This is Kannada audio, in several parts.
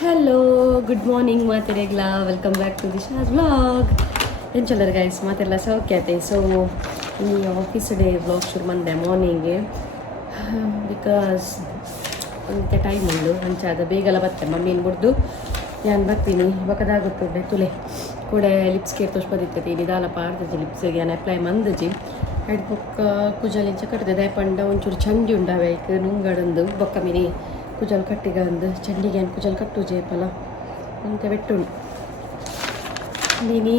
ಹಲೋ ಗುಡ್ ಮಾರ್ನಿಂಗ್ ಮಾತೆರೆಗ್ಲಾ ವೆಲ್ಕಮ್ ಬ್ಯಾಕ್ ಟು ದಿಶಾಸ್ ವ್ಲಾಗ್ ಏನು ಚಲರ್ ಗೈಸ್ ಮಾತೆಲ್ಲ ಸೌಖ್ಯತೆ ಸೊ ಈ ಆಫೀಸ್ ಡೇ ವ್ಲಾಗ್ ಶುರು ಮಂದೆ ಮಾರ್ನಿಂಗ್ಗೆ ಬಿಕಾಸ್ ಅಂತ ಟೈಮ್ ಉಂಡು ಅಂಚಾದ ಬೇಗಲ ಬತ್ತೆ ಮಮ್ಮಿನ ಬಿಡ್ದು ನಾನು ಬರ್ತೀನಿ ಬಕದಾಗುತ್ತದೆ ತುಲೆ ಕೂಡ ಲಿಪ್ಸ್ ಕೇರ್ ತೋರಿಸ್ಬದಿರ್ತದೆ ನಿಧಾನ ಪಾಡ್ದಜಿ ಲಿಪ್ಸಿಗೆ ನಾನು ಅಪ್ಲೈ ಮಂದಜಿ ಹೆಡ್ ಬೊಕ್ಕ ಕುಜಲಿಂಚ ಕಟ್ಟಿದೆ ದಯಪಂಡ ಒಂಚೂರು ಚಂಡಿ ಉಂಡಾವೆ ನುಂಗಡಂದು ಬೊಕ್ಕ ಮಿನಿ ಕುಜಲ್ ಕಟ್ಟಿಗ ಅಂದು ಚಂಡಿಗೆ ಏನು ಕುಜಲ್ ಕಟ್ಟು ಜೇಪಲ್ಲ ಅಂತ ಬೆಟ್ಟುಂಡು ನೀನು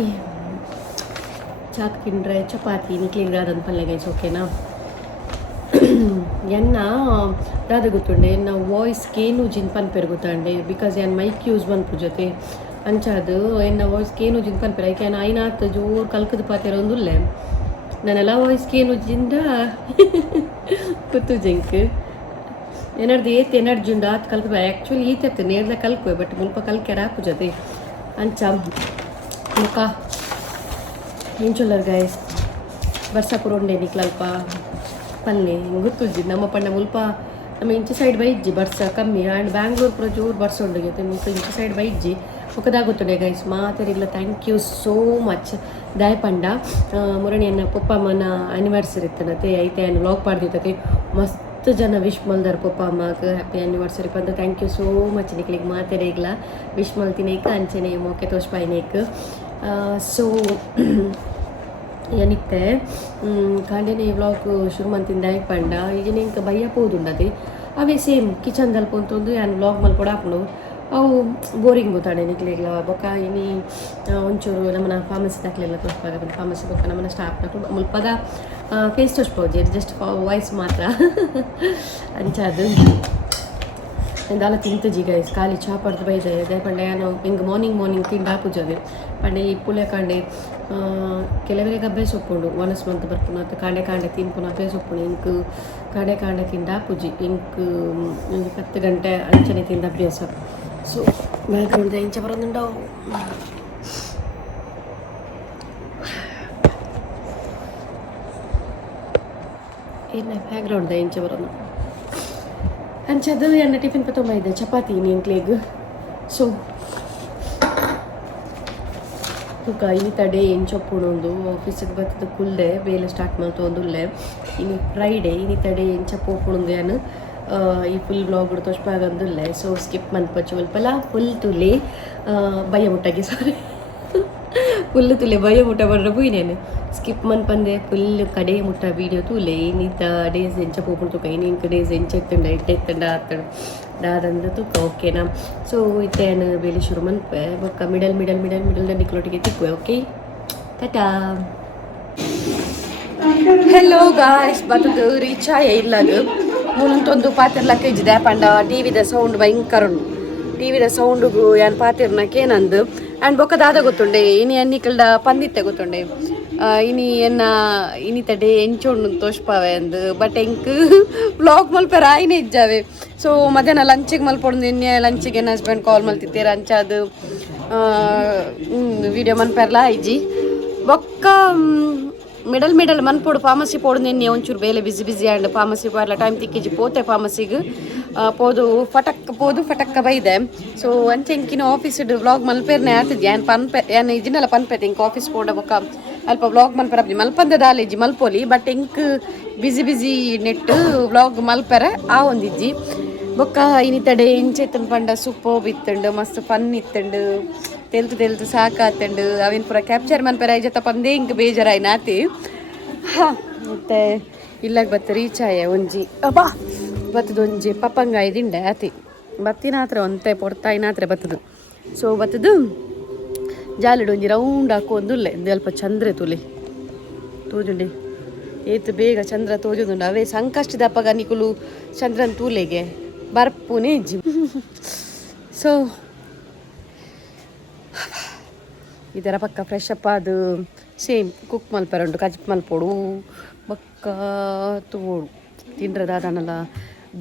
ಚಾಕ್ ತಿಂಡ್ರೆ ಚಪಾತಿ ನಿಕ್ಲಿಗೆ ಅದಂತ ಪಲ್ಯಗೈಸ್ ಓಕೆನಾ ಎನ್ನ ದಾದ ಗೊತ್ತುಂಡೆ ಎನ್ನ ವಾಯ್ಸ್ಗೇನು ಜಿನ್ ಪನ್ಪೆರು ಗೊತ್ತಂಡೆ ಬಿಕಾಸ್ ಏನು ಮೈಕ್ ಯೂಸ್ ಬಂತು ಜೊತೆ ಅಂಚಾದು ಎನ್ನ ವಾಯ್ಸ್ಗೇನು ಜಿನ್ ಪನ್ಪೆರು ಐಕೆ ಏನು ಐನಾತ್ ಜೋರು ಕಲ್ಕದ ಪಾತಿರ ಒಂದುಲ್ಲೆ ನಾನೆಲ್ಲ ವಾಯ್ಸ್ಗೇನು ಜಿಂದ ಕುತ್ತು ಜಿಂಕ್ ಏನಾರ್ದು ಏತ್ ಎನರ್ಜಿ ಉಂಡು ಆತ್ ಕಲ್ಕ ಆ್ಯಕ್ಚುಲಿ ಈತೆತ್ತು ನೇರ್ದ ಕಲ್ಕುವೆ ಬಟ್ ಮುಲ್ಪ ಕಲ್ಕ್ಯಾರ ಹಾಕು ಜೊತೆ ಅಂಚ ಮುಖ ಹೆಂಚೊಲ್ಲರ್ ಗೈಸ್ ಬರ್ಸಪುರ ಉಂಡೆ ನಿಕ್ಲಲ್ಪ ಪಲ್ಲೆ ಗೊತ್ತುಜ್ಜಿ ನಮ್ಮ ಪಂಡ ಮುಲ್ಪ ನಮ್ಮ ಇಂಚು ಸೈಡ್ ಬೈಜ್ಜಿ ಬರ್ಸ ಕಮ್ಮಿ ಆ್ಯಂಡ್ ಬ್ಯಾಂಗ್ಳೂರ್ ಪುರ ಜೋರು ಬರ್ಸ ಉಂಡು ಮುಲ್ಪ ಇಂಚು ಸೈಡ್ ಬೈಜ್ಜಿ ಮುಖದಾಗುತ್ತುಂಡೆ ಗೈಸ್ ಮಾತಾರಿಲ್ಲ ಥ್ಯಾಂಕ್ ಯು ಸೋ ಮಚ್ ದಾಯಪಂಡ ಮುರಣಿಯನ್ನ ಪಪ್ಪಮ್ಮನ ಆ್ಯನಿವರ್ಸರಿ ಇತ್ತನತೆ ಐತೆ ಅನ್ನು ವ್ಲಾಗ್ ಪಾಡ್ದಿರ್ತತೆ ಮಸ್ತ್ ಜನ ವಿಶ್ ಮಲ್ದಾರ ಪಪ್ಪ ಅಮ್ಮಗೆ ಹ್ಯಾಪಿ ಆ್ಯನಿವರ್ಸರಿ ಬಂದು ಥ್ಯಾಂಕ್ ಯು ಸೋ ಮಚ್ ನಿಕ್ಲಿಗೆ ಮಾತಾಡಿಗ್ಲ ವಿಶ್ ಮಲ್ತಿನೇಕ ಅಂಚನೆ ಮೋಕೆ ತೋಷ್ಪಾಯಿನೇಕ್ ಸೊ ಏನಿತ್ತೆ ಕಾಂಡೆನೆ ವ್ಲಾಗ್ ಶುರು ಮಂತಿಂದ ಪಂಡ ಈಗ ನಿಂಗೆ ಭಯ ಪೋದುಂಡದೆ ಅವೇ ಸೇಮ್ ಕಿಚನ್ದಲ್ಲಿ ಕುಂತೊಂದು ಏನು ವ್ಲಾಗ್ ಮಲ್ಪೊಡ ಹಾಕೊಂಡು ಅವು ಬೋರಿಂಗ್ ಗೊತ್ತಾಡೆ ನಿಕ್ಲಿಗ್ಲ ಬೊಕ್ಕ ಇನಿ ಒಂಚೂರು ನಮ್ಮನ್ನ ಫಾರ್ಮಸಿ ದಾಖಲೆಲ್ಲ ತೋರಿಸ್ಪಾಗ ಫಾರ್ಮಸಿ ಬೊಕ್ಕ ನಮ್ಮನ್ನ ಸ್ಟಾಫ್ ತಗೊಂಡು ಮುಲ್ಪದ ಫೇಸ್ ತೋರಿಸ್ಬೋದು ಜಸ್ಟ್ ವಾಯ್ಸ್ ಮಾತ್ರ ಅಂಚಾದು ಎಂದಾಲ ತಿಂತಜಿ ಗೈಸ್ ಖಾಲಿ ಚಾ ಪಡ್ದು ಬೈದೆ ಅದೇ ಪಂಡೆ ನಾನು ಹಿಂಗೆ ಮಾರ್ನಿಂಗ್ ತಿಂಡು ಹಾಕುಜದೆ ಪಂಡೆ ಈ ಪುಲೆ ಕಾಂಡೆ ಕೆಲವರಿಗೆ ಅಭ್ಯಾಸ ಒಪ್ಪುಂಡು ಒನಸ್ ಮಂತ್ ಬರ್ಪುನ ಮತ್ತು ಕಾಂಡೆ ತಿನ್ಪುನ ಅಭ್ಯಾಸ ಒಪ್ಪುಂಡು ಇಂಕು ಕಾಂಡೆ ತಿಂಡು ಹಾಕುಜಿ ಇಂಕು 10 ಗಂಟೆ ಅಂಚನೆ ತಿಂದು ಅಭ್ಯಾಸ ಸೊ ಬ್ಯಾಕ್ಗ್ರೌಂಡ್ ಇಂಚ ಬರೋದುಂಡವು ಏನು ಬ್ಯಾಕ್ಗ್ರೌಂಡ್ ಇಂಚ ಬರೋದು ಅಂಚದು ಎಣ್ಣೆ ಟಿಫಿನ್ ತುಂಬ ಇದೆ ಚಪಾತಿ ನಿಂಕ್ಲೇಗ್ ಸೊ ತೂಕ ಈ ತಡೆ ಎಂಚೊಪ್ಪುಣೊಂದು ಆಫೀಸಿಗೆ ಬರ್ತದೆ ಕುಲ್ಲೆ ಬೇಲೆ ಸ್ಟಾರ್ಟ್ ಮಾಡ್ತೊಂದುಲ್ಲೆ ಇನ್ನು ಫ್ರೈಡೇ ಇನಿ ತಡೆ ಎಂಚಪ್ಪೊಪ್ಪುಣೊಂದು ಏನು ಈ ಫುಲ್ ವ್ಲಾಗ್ ತೋರಿಸ್ಪಾಗಂದುಲ್ಲೆ ಸೊ ಸ್ಕಿಪ್ ಮನ್ಪಚ್ಚು ಅಲ್ಪಲ್ಲ ಫುಲ್ ತುಲಿ ಭಯ ಮುಟ್ಟಾಗಿ ಸಾರಿ ಫುಲ್ ತುಲೆ ಭಯ ಮುಟ್ಟ ಬರ್ರ ಬುಯ್ನೇನು ಸ್ಕಿಪ್ ಮನ್ಪಂದೆ ಫುಲ್ ಕಡೆ ಮುಟ್ಟ ವೀಡಿಯೋ ತೂಲೆ ಇನ್ನಿತ ಡೇಸ್ ಎಂಚ ಪೋಪುಣ ತುಕ ಇನ್ನಿಂಕ ಡೇಸ್ ಎಂಚ ಎತ್ತಂಡ ಎತ್ತಂಡ ಆತಂಡ ದಾದಂದು ತುಕ ಓಕೆನಾ ಸೊ ಇತ್ತೇನು ಬೇಲಿ ಶುರು ಮನ್ಪೆ ಬೊಕ್ಕ ಮಿಡಲ್ ನಿಕ್ಲೊಟ್ಟಿಗೆ ತಿಕ್ಕುವೆ ಓಕೆ ಟಾಟಾ ಹೆಲೋ ಗಾಯ್ಸ್ ಬತ್ತದು ರೀಚ್ ಆಯ ಇಲ್ಲದು ಮುನ್ನೊಂದು ಪಾತಿರ್ಲ ಕೆಜಿದೆ ಪಂಡ ಟಿವಿದ ಸೌಂಡ್ ಭಯಂಕರ ಉಂಡು ಟಿವಿದ ಸೌಂಡುಗು ಏನು ಪಾತಿರ್ನಕ್ಕೆ ಏನಂದು ಆ್ಯಂಡ್ ಬೊಕ್ಕ ದಾದ ಗೊತ್ತುಂಡೆ ಇನಿ ಅನ್ನಿಕಲ್ಡ ಪಂದಿತ್ತೆ ಗೊತ್ತುಂಡೆ ಇನಿ ಎನ್ನ ಇನಿತ ಡೇ ಎಂಚೋಂಡು ತೋಷ್ಪಾವೆ ಅಂದು ಬಟ್ ಎಂಕ್ ವ್ಲಾಗ್ ಮಲ್ಪೆರ ಆಯ್ನೆ ಇಜ್ಜಾವೆ ಸೊ ಮಧ್ಯಾಹ್ನ ಲಂಚಿಗೆ ಮಲ್ಪೊಂಡು ನಿನ್ನೆ ಲಂಚಿಗೆ ನನ್ನ ಹಸ್ಬೆಂಡ್ ಕಾಲ್ ಮಲ್ತಿದ್ದೀರ ಅಂಚಾದು ವಿಡಿಯೋ ಮನ್ಪೆರ್ಲ ಇಜ್ಜಿ ಬೊಕ್ಕ ಮಿಡಲ್ ಮನ್ಪೋಡು ಫಾರ್ಮಸಿ ಪೋಡು ನಿನ್ನೆ ಒಂಚೂರು ಬೇಲೆ ಬಿಸಿ ಆ್ಯಂಡ್ ಫಾರ್ಮಸಿ ಪೋರ್ಲ ಟೈಮ್ ತಿಕ್ಕಿಜಿ ಪೋತೆ ಫಾರ್ಮಸಿಗೆ ಪೋದು ಫಟಕ್ಕ ಬೈದೆ ಸೊ ಅಂಚೆಂಕಿನ ಆಫೀಸ್ಡು ವ್ಲಾಗ್ ಮಲ್ಪೇರ್ನೆ ಆತದ್ಯ ಏನು ಇಜಿನೆಲ್ಲ ಪನ್ಪೆತೆ ಇಂಕ ಆಫೀಸ್ ಪೋಡ ಬೊಕ್ಕ ಅಲ್ಪ ವ್ಲಾಗ್ ಮಲ್ಪೆರ ಮಲ್ಪಂದ ದಾಲೇಜಿ ಮಲ್ಪೊಲಿ ಬಟ್ ಇಂಕ್ ಬಿಸಿ ನೆಟ್ ವ್ಲಾಗ್ ಮಲ್ಪೆರ ಆ ಒಂದಿಜ್ಜಿ ಬೊಕ್ಕ ಇನ್ನಿತಡೆ ಇಂಚೆತ್ತನ್ ಪಂಡ ಸೂಪರ್ ಬಿತ್ತಂಡು ಮಸ್ತ್ ಫನ್ ಇತ್ತಂಡು ತೆಲ್ತು ಸಾಕಾತಂಡು ಅವಿನ ಪೂರ ಕ್ಯಾಪ್ಚರ್ ಮನ್ಪೆರ ಐಜತ್ತ ಪಂದೇ ಇಂಕ ಬೇಜಾರಾಯ್ನ ಆತಿ ಹಾಂ ಮತ್ತು ಇಲ್ಲಾಗ ಬತ್ತ ರೀಚ್ ಆಯ ಒಂಜಿ ಅಬ್ಬಾ ಬತ್ತದು ಒಂಜಿ ಪಪ್ಪಂಗಾಯಿ ದಿಂಡೆ ಆತಿ ಬತ್ತಿನ ಹತ್ರ ಒಂತೆ ಪೊಡ್ತಾಯಿನ ಹತ್ರ ಬತ್ತದು ಸೊ ಬತ್ತದು ಜಾಲಿಡು ಒಂಜಿ ರೌಂಡ್ ಹಾಕೊಂದುಲ್ಲೆ ಸ್ವಲ್ಪ ಚಂದ್ರೆ ತುಲಿ ತೋಜುಂಡಿ ಏತು ಬೇಗ ಚಂದ್ರ ತೋಜುದುಂಡು ಅವೇ ಸಂಕಷ್ಟದ ಅಪ್ಪಗ ನಿಕುಲು ಚಂದ್ರನ್ ತೂಲೆಗೆ ಬರ್ಪುನೇ ಇಜ್ಜಿ ಸೊ ಇದರ ಪಕ್ಕ ಫ್ರೆಶ್ ಅಪ್ ಅದು ಸೇಮ್ ಕುಕ್ ಮಲ್ಪೆರುಂಡು ಕಜಿಪ್ ಮಲ್ಪೊಡು ಬಕ್ಕ ತೋಡು ತಿಂಡ್ರೆ ದಾದಾನಲ್ಲ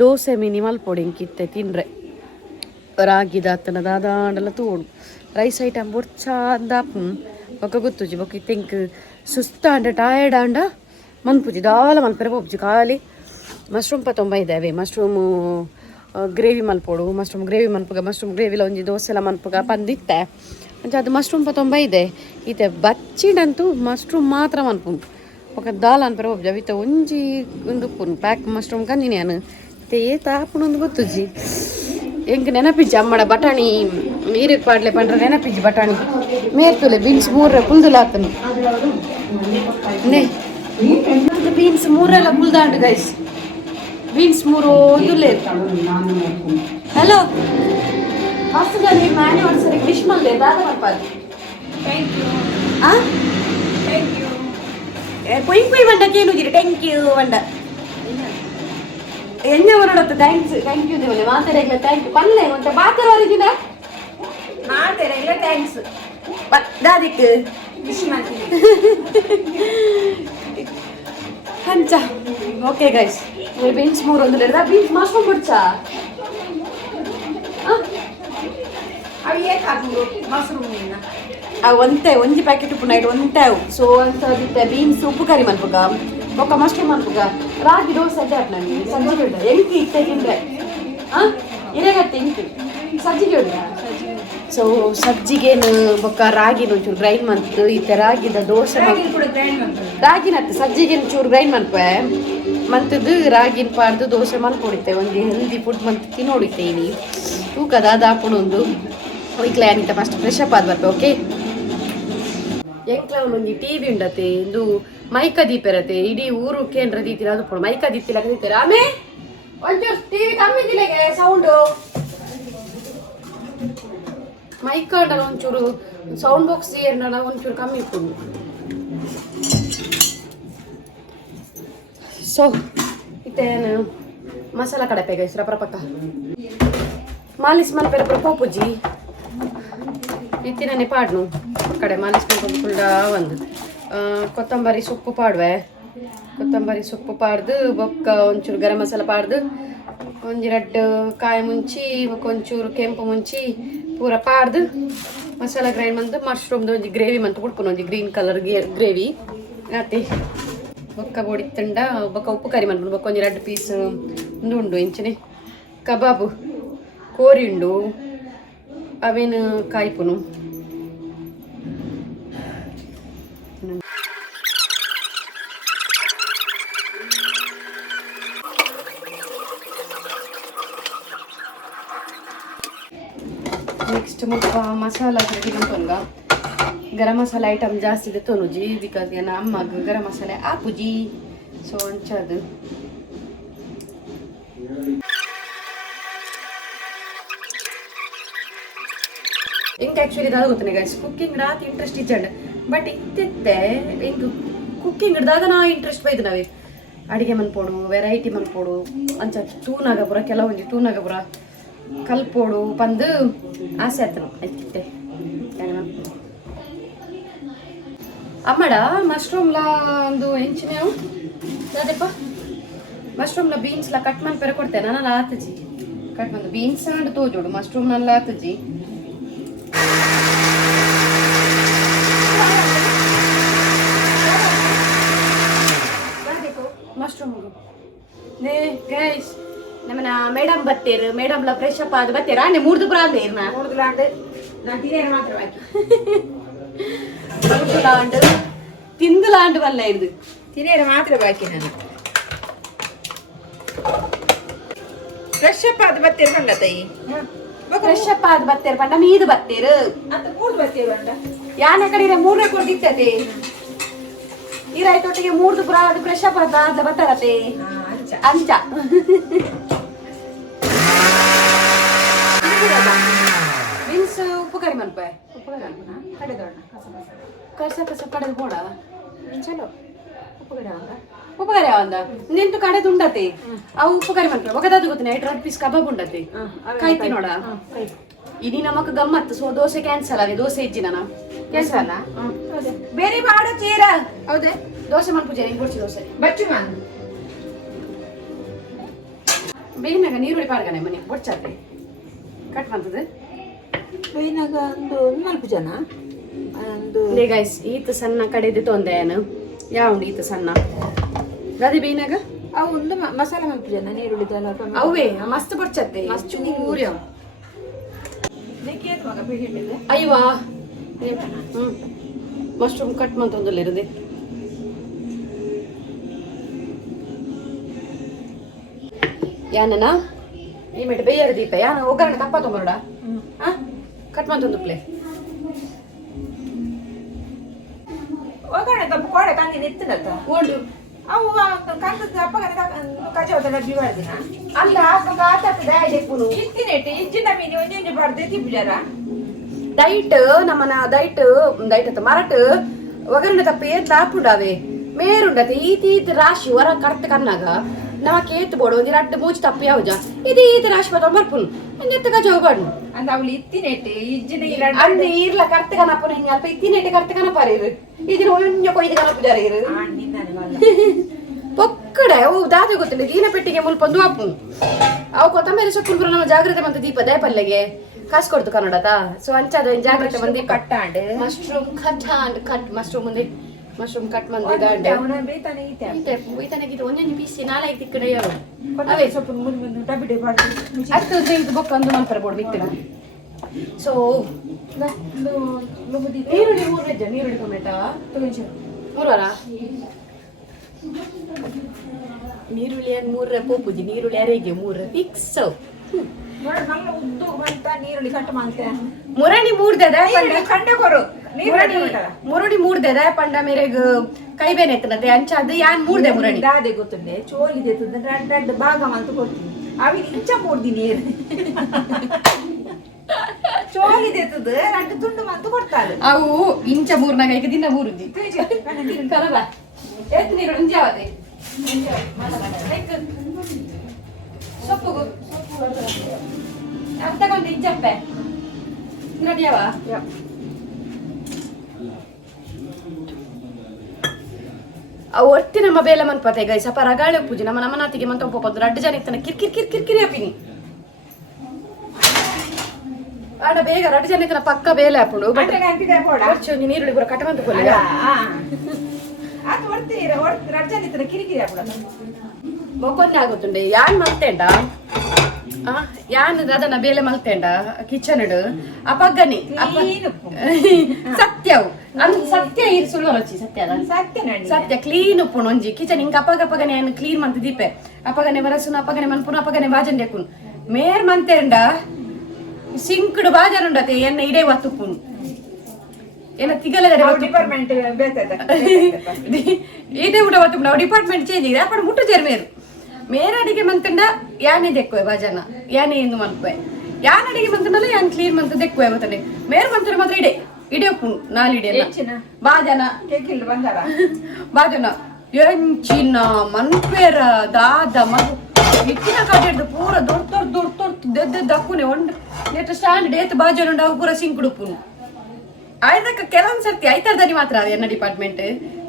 ದೋಸೆ ಮಿನಿ ಮಲ್ಪೊಡು ಇಂಕಿತ್ತೆ ತಿಂಡ್ರೆ ರಾಗಿ ದಾತನ ದಾದಾಂಡಲ್ಲ ತೋಡು ರೈಸ್ ಐಟಮ್ ಬೊರ್ಚ ಅಂದಾಪು ಬೊಕ್ಕ ಗೊತ್ತುಜಿ ಬೊಕ್ಕ ಇತ್ತೆಂಕ್ ಸುಸ್ತ ಅಂಡ ಟಯರ್ಡ್ ಅಂಡ ಮನ್ಪುಜಿ ದಾಲ ಮಲ್ಪೆರ ಪೋಪುಜಿ ಖಾಲಿ ಮಶ್ರೂಮ್ 95 ಮಶ್ರೂಮು ಗ್ರೇವಿ ಮಲ್ಪೋಡು ಮಶ್ರೂಮ್ ಗ್ರೇವಿ ಮಲ್ಪುಗ ಮಶ್ರೂಮ್ ಗ್ರೇವಿಲ ಒಂಜಿ ದೋಸೆಲ ಮಲ್ಪುಗ ಪಂದಿತ್ತೆ ಅಂಚ ಅದು ಮಶ್ರೂಮ್ ಪತ್ತೊಂಬ ಇದೆ ಈತೆ ಬಚ್ಚಿಡಂತೂ ಮಶ್ರೂಮ್ ಮಾತ್ರ ಮಲ್ಪುಂಡು ఒక ದಾಲ್ ಅನ್ಪರ ಒಬ್ಬ ಜವಿತ ಒಂಜಿ ಒಂದು ಉಪ್ಪುನು ಪ್ಯಾಕ್ ಮಶ್ರೂಮ್ ಕಂದಿನಿ ನಾನು ಏತ ಹಾಪುನೊಂದು ಗೊತ್ತುಜಿ ಎಂಕ್ ನೆನಪಿಜ್ಜಿ ಅಮ್ಮಡ ಬಟಾಣಿ ನೀರಿಗೆ ಪಾಡ್ಲೆ ಪಂಡ್ರೆ ನೆನಪಿಜ್ಜಿ ಬಟಾಣಿ ಮೇರ್ತುಲೆ ಬೀನ್ಸ್ ಮೂರ ಕುಲ್ದುಲ ಹಾಕನು ಬೀನ್ಸ್ ಮೂರೆಲ್ಲ ಕುಲ್ದಾಂಡು ಗೈಸ್ ಬೀನ್ಸ್ ಮೂರು ಓದುಲೆ ಹಲೋ ಮಸ್ತ್ ನೀವು ಆ್ಯನಿವರ್ಸರಿ ವಿಶ್ ಮಾಡಿದೆ ದಾದ ಮಪ್ಪಾದು ಥ್ಯಾಂಕ್ ಯು ಥ್ಯಾಂಕ್ ಯು ಕೊಯ್ ಕೊಯ್ ಬಂಡಕ್ಕೇನು ಥ್ಯಾಂಕ್ ಯು ಬಂಡ ಎಣ್ಣೆ ಹೊರಡತ್ತು ಥ್ಯಾಂಕ್ ಯು ದೇವಲೆ ಮಾತಾಡಲ್ಲ ಥ್ಯಾಂಕ್ ಯು ಪಲ್ಲೆ ಅಂತ ಬಾತರವರೆಗಿನ ಮಾತಾಡಲ್ಲ ಥ್ಯಾಂಕ್ಸ್ ದಾದಿಕ್ ಹಂಚ ಓಕೆ ಗೈಸ್ ಬೀನ್ಸ್ ಮೂರು ಒಂದು ಬೀನ್ಸ್ ಮಶ್ರೂಮ್ ಬಿಡ್ಚಾ ಒಂತೆ ಒಂಜಿ ಪ್ಯಾಕೆಟ್ ಉಪ್ಪು ನೈಟ್ ಒಂತೆ ಅವು ಸೊ ಅಂತ ಬೀನ್ಸ್ ಉಪ್ಪು ಕರಿ ಮನ್ಪುಗ ಬೊಕ್ಕ ಮಶ್ರೂಮ್ ಮನ್ಪುಗ ರಾಗಿ ದೋಸೆ ಅಡ್ಡೆ ನನಗೆ ಸಜ್ಜಿಗೆ ಉಂಡ ಎಂಕಿ ಇಟ್ಟೆ ತಿಂದ್ರೆ ಇರೆಗತ್ತೆ ಎಂಕಿ ಸಜ್ಜಿಗೆ ಉಂಡ ಸೊ ಸಜ್ಜಿಗೇನು ಬೊಕ್ಕ ರಾಗಿನ ಒಂಚೂರು ಗ್ರೈಂಡ್ ಮಂತು ಈತೆ ರಾಗಿದ ದೋಸೆ ರಾಗಿನತ್ತೆ ಸಜ್ಜಿಗೇನು ಚೂರು ಗ್ರೈಂಡ್ ಮನ್ಪೆ ಮಂತದ್ದು ರಾಗಿನ ಪಾಡ್ದು ದೋಸೆ ಮನ್ಕೊಡಿತೆ ಒಂದು ಹೆಲ್ದಿ ಫುಡ್ ಮಂತ್ ತಿನ್ನೋಡಿತೆ ಇನಿ ತೂಕದ ಅದು ಹಾಕೊಂಡು ಒಯ್ಕ್ಲೆ ಅನಿತ ಫಸ್ಟ್ ಫ್ರೆಶ್ ಅಪ್ ಆದ್ ಬರ್ತೆ ಓಕೆ ಎಂಕ್ಲ ಒಂದೊಂದು ಟಿವಿ ಉಂಡತೆ ಒಂದು ಮೈಕ ದೀಪ ಇರತ್ತೆ ಇಡೀ ಊರು ಕೇಂದ್ರ ದೀತಿರ ಅದು ಪುಣ ಮೈಕ ದೀತಿಲ ಕರೀತಾರೆ ಆಮೇಲೆ ಒಂಚೂರು ಟಿವಿ ಕಮ್ಮಿ ದಿಲೆಗೆ ಸೌಂಡು ಮೈಕ ಉಂಟಲ್ಲ ಒಂಚೂರು ಸೌಂಡ್ ಬಾಕ್ಸ್ ಏರ್ನಲ್ಲ ಒಂಚೂರು ಕಮ್ಮಿ ಇಟ್ಕೊಂಡು ಸೊ ಇತ್ತೇನು ಮಸಾಲ ಕಡಪೆ ಗೈಸ್ರ ಪಕ್ಕ ಮಾಲಿಸ್ ಮಲ್ಪೆರ ಪೋಪುಜಿ ಇತ್ತಿನೇ ಪಾಡ್ನು ಕಡೆ ಮಾಲಿಸ್ ಮಲ್ಪು ಫುಲ್ಲ ಒಂದು ಕೊತ್ತಂಬರಿ ಸೊಪ್ಪು ಪಾಡುವೆ ಕೊತ್ತಂಬರಿ ಸೊಪ್ಪು ಪಾಡ್ದು ಬೊಕ್ಕ ಒಂಚೂರು ಗರಂ ಮಸಾಲ ಪಾಡ್ದು ಒಂಜಿ ರಡ್ಡು ಕಾಯಿ ಮುಂಚಿ ಬೊಕ್ಕ ಒಂಚೂರು ಕೆಂಪು ಮುಂಚಿ ಪೂರ ಪಾಡ್ದು ಮಸಾಲ ಗ್ರೈಂಡ್ ಮಂತು ಮಶ್ರೂಮ್ದು ಒಂಜಿ ಗ್ರೇವಿ ಮಂತು ಉಡ್ಪುನು ಒಂಜಿ ಗ್ರೀನ್ ಕಲರ್ ಗ್ರೇವಿ ಆತಿ ಬೊಕ್ಕ ಬೋಡಿ ತಂಡ ಬೊಕ್ಕ ಉಪ್ಪು ಕರಿ ಮನ್ಪುನು ಬೊಕ್ಕ ಒಂಜಿ ರಡ್ಡು ಪೀಸ್ ಉಂಡು ಉಂಡು ಇಂಚನೆ ಕಬಾಬು ಕೋರಿ ಉಂಡು ಅವೇನು ಕಾಯ್ಪುನು ನೆಕ್ಸ್ಟ್ ಮುಪ್ಪ ಮಸಾಲ ತಿಂತೊಂಗ ಗರಂ ಮಸಾಲ ಐಟಮ್ ಜಾಸ್ತಿ ಇದೆ ತೊನುಜಿ ಬಿಕಾಸ್ ಏನ ಅಮ್ಮಗ ಗರಂ ಮಸಾಲೆ ಆಪುಜಿ ಸೊ ಅಂಚದು ಇಂಕ ಆಕ್ಚುಲಿ ಇದಾಗ ಗೊತ್ತನೆ ಗೈಸ್ ಕುಕ್ಕಿಂಗ್ ರಾತ್ ಇಂಟ್ರೆಸ್ಟ್ ಇಜ್ಜಂಡ ಬಟ್ ಇತ್ತಿತ್ತೆ ಇಂದು ಕುಕ್ಕಿಂಗ್ ಹಿಡ್ದಾಗ ನಾ ಇಂಟ್ರೆಸ್ಟ್ ಬೈದು ನಾವೇ ಅಡಿಗೆ ಮನ್ಪೋಡು ವೆರೈಟಿ ಮನ್ಪೋಡು ಅಂಚ ತೂನಾಗಪುರ ಕೆಲವೊಂದು ತೂನಾಗಪುರ ಕಲ್ಪೋಡು ಪಂದು ಆಸೆ ಆಯ್ತು ಐತಿತ್ತೆ ಅಮ್ಮಡ ಮಶ್ರೂಮ್ಲ ಒಂದು ಹೆಂಚಿನೇವು ಅದೇಪ್ಪ ಮಶ್ರೂಮ್ಲ ಬೀನ್ಸ್ಲ ಕಟ್ ಮಾಡಿ ಪೆರೆ ಕೊಡ್ತೇನೆ ನಾನು ಆತಜಿ ಕಟ್ ಬಂದು ಬೀನ್ಸ್ ಅಂಡ್ ತೋಜೋಡು ಮಶ್ರೂಮ್ನಲ್ಲ ಆತಜಿ ಮಶ್ರೂಮ್ ನೇ ಗೈಸ್ ನಮ್ಮನ ಮೇಡಮ್ ಬತ್ತೇರು ಮೇಡಮ್ಲ ಫ್ರೆಶ್ ಅಪ್ ಆದ ಬತ್ತೇರ ಆನೆ ಮೂರ್ದು ಪ್ರಾಂದೇರ್ ನಾ ಮೂರ್ದುಲಾಂಡ್ ನಾ ತಿನೇರ ಮಾತ್ರ ಬಾಕಿ ಮೂರ್ದುಲಾಂಡ್ ತಿಂದುಲಾಂಡ್ ವಲ್ಲ ಇದು ತಿನೇರ ಮಾತ್ರ ಬಾಕಿ ನಾನು ಫ್ರೆಶ್ ಅಪ್ ಆದ ಬತ್ತೇರು ಬಂಡ ತೈ ಫ್ರೆಶ್ ಅಪ್ ಆದ ಬತ್ತೇರು ಬಂಡ ಮೀದು ಬತ್ತೇರು ಅಂತ ಮೂರ್ದು ಬತ್ತೇರು ಬಂಡ ಯಾನ ಕಡೆ ಮೂರನೇ ಕೊಡ್ದಿತ್ತತೆ ಈರಾಯ್ತೊಟ್ಟಿಗೆ ಮೂರ್ದು ಪುರ ಅದು ಫ್ರೆಶ್ ಅಪ್ ಆದ ಬತ್ತಾರತೆ ಅಂಚ ಬೀನ್ಸ್ ಉಪ್ಪು ಕರಿ ಮನ್ಪೆ ಉಪ್ಪು ಕರಿ ಮನ್ಪುನ ಕಡೆ ದೊಡ್ಡ ಕಸ ಕಸ ಕಡೆದು ಬೋಡ ಚಲೋ ಉಪ್ಪು ಕರಿ ಅವಂದ ನಿಂತು ಕಡೆದು ಉಂಡತೆ ಅವು ಉಪ್ಪು ಕರಿ ಮನ್ಪೆ ಒಗದಾದು ಗೊತ್ತಿನ 8 ರಡ್ ಪೀಸ್ ಕಬಾಬ್ ಉಂಡತೆ ಕಾಯ್ತಿ ನೋಡ ಇನಿ ನಮಕ್ ಗಮ್ಮತ್ತು ಸೊ ದೋಸೆ ಕ್ಯಾನ್ಸಲ್ ಆಗಿ ದೋಸೆ ಇಜ್ಜಿ ನಾನು ಕ್ಯಾನ್ಸಲ್ ಬೇರೆ ಮಾಡೋ ಚೀರ ಹೌದೇ ದೋಸೆ ಮನ್ಪುಜೆ ನಿಂಗೆ ಕೊಡ್ಸಿ ದೋಸೆ ಬಚ್ಚು ಮಾನ್ ಬೇಯಿನಾಗ ನೀರುಳ್ಳಿ ಪಾಡ್ಗನೆ ಮನೆ ಒಡ್ಚಾತೆ ಕಟ್ ಮಾಡ್ತದೆ ಬೇಯಿನಾಗ ಒಂದು ನಾಲ್ಕು ಜನ ಒಂದು ಗೈಸ್ ಈತ ಸಣ್ಣ ಕಡೆದು ತೊಂದೆ ಏನು ಯಾವ ಈತ ಸಣ್ಣ ಗಾದಿ ಬೇಯಿನಾಗ ಅವು ಒಂದು ಮಸಾಲೆ ಮಲ್ಪುಜನ ನೀರುಳ್ಳಿದೆಲ್ಲ ಅವೇ ಮಸ್ತ್ ಬರ್ಚತ್ತೆ ಮಸ್ತ್ ಊರ್ಯ ಮಗ ಬಿಡಿದೆ ಅಯ್ಯವಾ ಮಶ್ರೂಮ್ ಕಟ್ ಮಂತೊಂದುಲ್ಲ ಇರುದೆ ಯಾನನ ಈ ಮೆಟ್ ಬೇಯರ್ ದೀಪ ಯಾನ ಒಗ್ಗರಣೆ ತಪ್ಪ ತೊಂಬರೋಡ ಕಟ್ ಮಂತೊಂದು ಪ್ಲೇ ಒಗ್ಗರಣೆ ತಪ್ಪ ಕೋಡೆ ಕಂದಿ ನೆತ್ತಿನತ್ತ ಓಡು ಅವು ಕಂದದ ಅಪ್ಪಗ ಕಜಾವತ ಡಬ್ಬಿ ಬಾರ್ದಿನ ಅಲ್ಲ ಅಪ್ಪ ಆತದ ಇದೆಪ್ಪುನು ಇತ್ತಿನೆಟ್ಟಿ ಇಜ್ಜಿನ ಮೀನು ಒಂಜೊಂಜಿ ಬಾರ್ದೆ ತಿಬ್ಬಿಜಾರ ಡೈಟ್ ನಮ್ಮನ ಡೈಟ್ ಅತ್ತ ಮರಟ್ ಒಗ್ಗರಣೆ ತಪ್ಪ ಏತ್ ಲಾಪುಂಡಾವೆ ಮೇರುಂಡತೆ ಈತೀತ್ ರಾಶಿ ಹೊರ ಕರೆಕ್ಟ್ ಕನ್ನಾಗ ನಮಕ್ ಏತ್ ಬೋಡು ಒಂದಿ ರಡ್ಡು ಮೂಜಿ ತಪ್ಪಿ ಯಾವ್ಜ ಇದು ಈತ ರಾಶಿ ಬತ್ತ ಬರ್ಪುನು ಹಂಗೆತ್ತ ಗಜ ಬಾಡು ಅಂದ ಅವಳು ಇತ್ತಿನೆಟ್ಟಿ ಇಜ್ಜಿನ ಅಂದ್ ಈರ್ಲ ಕರೆಕ್ಟ್ ಕನಪುನ ಹಿಂಗೆ ಅಲ್ಪ ಇತ್ತಿನೆಟ್ಟಿ ಕರೆಕ್ಟ್ ಕನಪಾರಿರು ಇದನ್ನ ಒಂಜ ಕೊಯ್ದು ಕನಪುಜಾರ ಇರು ಪೊಕ್ಕಡೆ ಅವು ದಾದ ಗೊತ್ತಿಲ್ಲ ಈನ ಪೆಟ್ಟಿಗೆ ಮುಲ್ಪೊಂದು ಅಪ್ಪು ಅವು ಕೊತ್ತಂಬರಿ ಸೊಪ್ಪು ಪುರ ನಮ್ಮ ಜಾಗ್ರತೆ ಮತ್ತು ದೀಪ ದಯಪಲ್ಲೆಗೆ ಕಾಸು ಕೊಡ್ತು ಕನ್ನಡದ ಸೊ ಅಂಚಾದ ಜಾಗ್ರತೆ ಮಂದಿ ಕಟ್ಟಾಂಡ್ ಮಶ್ರೂಮ್ ಕಟ್ ಮಶ್ರೂಮ್ ಮುಂದೆ ಮಶ್ರೂಮ್ ಕಟ್ ಮಂದಿ ದಾಂಡೆ ಬೇತಾನೆ ಈತೆ ಬೇತಾನೆಗಿದ್ದು ಒಂದೊಂದು ಪೀಸಿ ನಾಲ್ಕು ತಿಕ್ಕಡೆ ಯಾವು ಅವೇ ಸ್ವಲ್ಪ ಮುಂದೆ ಡಬ್ಬಿಡೆ ಬಾರ್ದು ಅಷ್ಟು ಇದು ಬೊಕ್ಕ ಒಂದು ಮಲ್ಪರ ಬೋರ್ಡ್ ಬಿತ್ತಿನ ಸೊ ನೀರುಳ್ಳಿ 3 ವೆಜ್ಜ ನೀರುಳ್ಳಿ ಟೊಮೆಟೊ ಮೂರುವರ ನೀರುಳ್ಳಿ 3 ಪೋಪುಜಿ ನೀರುಳ್ಳಿ ಅರೆಗೆ 3 ಫಿಕ್ಸ್ ಉದ್ದು ಅಂತ ನೀರುಳ್ಳಿ ಕಟ್ ಮಾಡ್ತೆ ಮುರಣಿ 3 ಕಂಡೆ ಕೊರು ಮುರುಡಿ 3 ಪಂಡ ಮೇರೆಗ್ ಕೈ ಬೇನೆ ಎತ್ತನತೆ ಅಂಚ ಅದು ಯಾನ್ 3 ಮುರಣಿ ದಾದೆ ಗೊತ್ತುಂಡೆ ಚೋಲಿದೆ ರೆಡ್ ಭಾಗ ಅಂತ ಕೊಡ್ತೀನಿ ಅವಿಗೆ ಇಂಚ 3 ದಿನ ಚೋಲಿದೆ ರೆಡ್ ತುಂಡು ಮಂತು ಕೊಡ್ತಾರೆ ಅವು ಇಂಚ 3 ಈಗ ದಿನ 3 ಕಲರ ಎತ್ತು ನೀರು ಇಂಜಾವತೆ ಸೊಪ್ಪು ತಗೊಂಡು ಇಜ್ಜಪ್ಪೆ ನಡಿಯವ ಅವು ಒಟ್ಟಿ ನಮ್ಮ ಬೇಲೆ ಮನ್ಪತೆ ಗೈ ಸಪ ರಗಾಳೆ ಪೂಜೆ ನಮ್ಮ ನಮ್ಮನಾತಿಗೆ ಮಂತ ಒಪ್ಪದು 2 ಜನ ಇತ್ತನ ಕಿರ್ಕಿರಿ ಅಪ್ಪಿನಿ ಆಡ ಬೇಗ 2 ಜನ ಇತ್ತನ ಪಕ್ಕ ಬೇಲೆ ಹಾಕೊಂಡು ಒಂಜಿ ನೀರುಳ್ಳಿ ಪೂರ ಕಟಮಂತ ಕೊಲ್ಲ ಮೊಕ್ಕೊಂದೆ ಆಗುತ್ತುಂಡೆ ಯಾನ್ ಮಲ್ತೇಂಡ ಯಾನ್ ಅದನ್ನ ಬೇಲೆ ಮಲ್ತೇಂಡ ಕಿಚನ್ ಅಪಗ್ಗನಿ ಸತ್ಯವು ಸತ್ಯ ಇರ್ ಸುಳ್ಳು ರಚಿ ಸತ್ಯ ಕ್ಲೀನ್ ಉಪ್ಪುಣು ಒಂಜಿ ಕಿಚನ್ ಹಿಂಗ ಅಪಗನೆ ಕ್ಲೀನ್ ಮಂತ್ ದೀಪೆ ಅಪಗನೆ ಬರಸುನ ಅಪಗನೆ ಮನ್ಪುನ ಅಪಗನೆ ಬಾಜನ್ ದೇಕುನ್ ಮೇರ್ ಮಂತೇಂಡ ಸಿಂಕ್ಡ್ ಬಾಜರ್ ಉಂಡತೆ ಎನ್ನ ಇಡೇ ಒತ್ತುಪ್ಪುನು ಏನ ತಿಗಲದ ಡಿಪಾರ್ಟ್ಮೆಂಟ್ ಇದೇ ಊಟ ಒತ್ತು ನಾವು ಡಿಪಾರ್ಟ್ಮೆಂಟ್ ಚೇಂಜ್ ಇದೆ ಅಪ್ಪ ಮುಟ್ಟು ಸೇರ್ ಮೇರು ಮೇರ ಅಡಿಗೆ ಮಂತಂಡ ಯಾನೇ ದೆಕ್ಕುವೆ ಬಾಜನ ಯಾನೇ ಎಂದು ಮನ್ಪುವೆ ಯಾನ್ ಅಡಿಗೆ ಮಂತಂಡಲ್ಲ ಯಾನ್ ಕ್ಲೀನ್ ಮಂತ ದೆಕ್ಕುವೆ ಗೊತ್ತಂಡೆ ಮೇರ್ ಮಂತಂಡ ಮಾತ್ರ ಇಡೆ ಉಪ್ಪುನು 4 ಇಡೆ ಬಾಜನ ಬಾಜನ ಎಂಚಿನ ಮನ್ಪೇರ ದಾದ ಮಗು ಇಕ್ಕಿನ ಕಾಡಿಡ್ದು ಪೂರ ದೊಡ್ಡ ದಕ್ಕುನೆ ಒಂದು ನೆಟ್ ಸ್ಟ್ಯಾಂಡ್ ಡೇತ್ ಬಾಜನ ಉಂಡು ಅವು ಪೂರ ಸಿಂಕ್ಡ್ ಉಪ್ಪುನು ಆಯ್ದಕ್ಕ ಕೆಲವೊಂದ್ ಸರ್ತಿ ಐತಾರ್ದನಿ ಮಾತ್ರ ಅದು ಎನ್ನ ಡಿಪಾರ್ಟ್ಮೆಂಟ್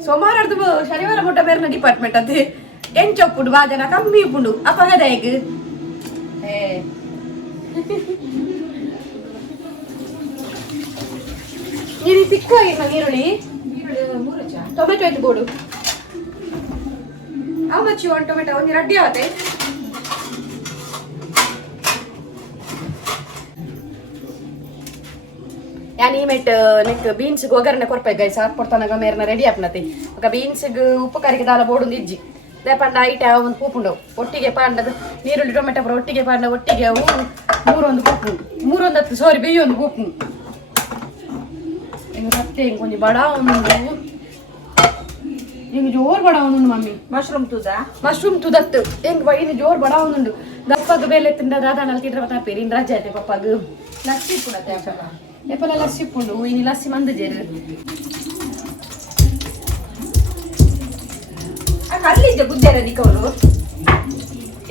ಸೋಮವಾರದ್ದು ಶನಿವಾರ ಮುಟ್ಟ ಬೇರೆ ಡಿಪಾರ್ಟ್ಮೆಂಟ್ ಅದು ಎಂಚೊಪ್ಪುಡು ಬಾಜನ ಕಮ್ಮಿ ಉಪ್ಪುಂಡು ಅಪಗದಾಯಗ್ ನೀರು ಸಿಕ್ಕುವ ನೀರುಳ್ಳಿ ಟೊಮೆಟೊ ಐದು ಬೋಡು how much you want tomato ಒಂದು ರಡ್ಡಿ ಆವತ್ತೆ ಯಾನ್ ಈ ಮೆಟ್ ನೆಕ್ ಬೀನ್ಸ್ ಒಗ್ಗರಣೆ ಕೊರ್ಪೆ ಗೈಸ್ ಹಾಕ್ಕೊಡ್ತಾನಾಗ ಮೇರ್ನ ರೆಡಿ ಆಪ್ನತಿ ఒక ಬೀನ್ಸ್ ಉಪ್ಪು ಕರಿಗೆ ದಾಲ ಬೋಡು ಇಜ್ಜಿ ದೇ ಪಂಡ ಐಟ ಒಂದು ಪೂಪುಂಡು ಒಟ್ಟಿಗೆ ಪಾಂಡದು ನೀರುಳ್ಳಿ ಟೊಮೆಟೊ ಪುರ ಒಟ್ಟಿಗೆ ಪಾಂಡ ಒಟ್ಟಿಗೆ ಅವು 3 ಪೂಪುಂಡು 3 ಸಾರಿ ಬೇಯೊಂದು ಪೂಪುಂಡು ಹಿಂಗೆ ಮತ್ತೆ ಹಿಂಗೆ ಕೊಂಚ ಬಡ ಒಂದು ಹಿಂಗೆ ಜೋರು ಬಡ ಒಂದು ಮಮ್ಮಿ ಮಶ್ರೂಮ್ ತುದತ್ತು ಹೆಂಗೆ ಇನ್ನು ಜೋರು ಬಡ ಒಂದು ದಪ್ಪಗ ಬೇಲೆ ತಿಂದ ದಾದಾನಲ್ಲಿ ತಿಂದ್ರೆ ತಾಪೇರಿ ಇನ್ನು ರಜೆ ಆಯ್ತೆ ಪಪ್ಪಗ ಲಸ್ಸಿ ಪುಡತ್ತೆ ಎಪ್ಪಲ ಲಸ್ಸಿ ಪುಂಡು ಇನ್ನು ಲಸ್ಸಿ ಮಂದು ಜೇರು ಅಲ್ಲಿದ್ದೆ ಬುದ್ಧಿಯರ ನಿಕ್ಕವರು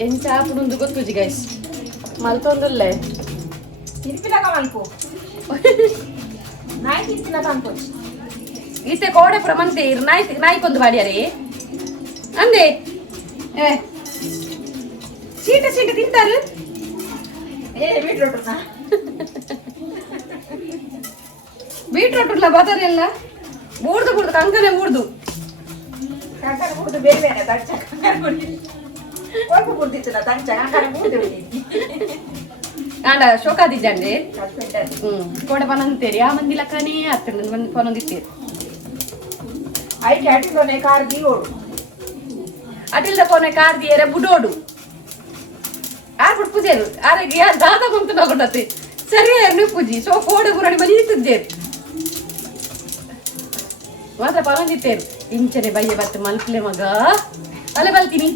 ಎಂಚ ಪುಡುಂದು ಗೊತ್ತುಜಿ ಗೈಸ್ ಮಲ್ತೊಂದುಲ್ಲೆ ಇರ್ಪಿಲಾಗ ಮಲ್ಪು ನಾಯಿ ಇರ್ಪಿಲಾಗ ಅನ್ಕೋಚ್ ಈತೆ ಕೋಡೆ ಪ್ರಮಂತೆ ಇರ್ ನಾಯ್ಕೊಂದು ಬಾಡಿಯಾರಿ ಅಂದೆ ಸೀಟ ತಿಂತಾರು ಬೀಟ್ರೋಟ್ ಉಟ್ಲ ಬಾತಾರಿ ಎಲ್ಲ ಬೂಡ್ದು ಕಂಕನೆ ಬೂಡ್ದು ಬೇರೆ ಕೊಲ್ಪ ಕೊಡ್ತಿತ್ತು ನಾ ತಂಚ ಅಂಗನ ಮೂಡೆ ಆಂಡ ಶೋಕಾದಿಜ್ಜಂಡೆ ಕೋಡೆ ಪನಂತೇರಿ ಆ ಮಂದಿ ಲಕ್ಕನೇ ಆಗ್ತದೆ ಒಂದು ಪನೊಂದಿತ್ತೇರಿ ಐ ಕ್ಯಾಟಿಲೋನೆ ಕಾರ್ ದಿ ಓಡು ಅದಿಲ್ದ ಪೋನೆ ಕಾರ್ ದಿಯರೆ ಬುಡೋಡು ಆರ್ ಬಿಟ್ಟು ಪೂಜೆರು ಆರೆಗೆ ಯಾರು ದಾದ ಬಂತು ನಗೊಂಡತ್ತೆ ಸರಿ ನೀವು ಪೂಜಿ ಸೊ ಕೋಡೆ ಗುರಾಣಿ ಮನಿ ಇತ್ತಿದ್ದೇರು ಮಾತ್ರ ಪನೊಂದಿತ್ತೇರು ಇಂಚನೆ ಬಯ್ಯ ಬತ್ತು ಮಲ್ಪಲೆ ಮಗ ಅಲ್ಲೇ ಬಲ್ತೀನಿ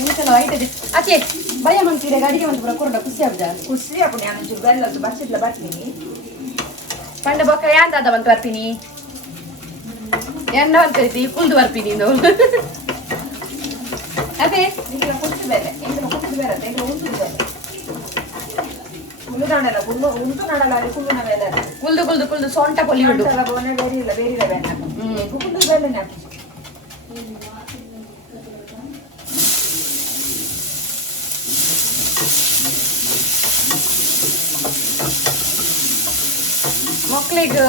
ಎಂತೆಲ್ಲ ಆಯ್ತದೆ ಆಚೆ ಭಯ ಮಂತೀರ ಗಾಡಿಗೆ ಒಂದು ಕೊರಡ ಖುಷಿ ಆಗ್ದ ಖುಷಿ ಅಪ್ಪ ನಾನು ಚೂರು ಬೆಲ್ಲ ಬಚ್ಚಿದ್ಲ ಬರ್ತೀನಿ ಪಂಡ ಬೊಕ್ಕ ಯಾಂತಾದ ಬಂತು ಬರ್ತೀನಿ ಎಣ್ಣ ಅಂತೈತಿ ಕುಲ್ದು ಬರ್ತೀನಿ ಇದು ಅದೇ ನಿಮಗೆ ಕುಟ್ಟು ಬೇರೆ ಎಂದ್ರೆ ಕುಟ್ಟು ಬೇರೆ ಅಂತ ಎಂದ್ರೆ ಉಂಟು ಬೇರೆ ಕುಲ್ಲು ನಾಡಲ್ಲ ಕುಲ್ಲು ಉಂಟು ನಾಡಲ್ಲ ಅಲ್ಲಿ ಕುಲ್ಲು ಬೇರೆ ಕುಲ್ದು ಕುಲ್ದು ಕುಲ್ದು ಸೊಂಟ ಕೊಲ್ಲಿ ಉಂಟು ಬೇರೆ ಇಲ್ಲ ಬೇರೆ ಇಲ್ಲ ಬೇರೆ ಕುಲ್ಲು ಬೇರೆ ಹಾಕಿ ಮಕ್ಳಿಗೆ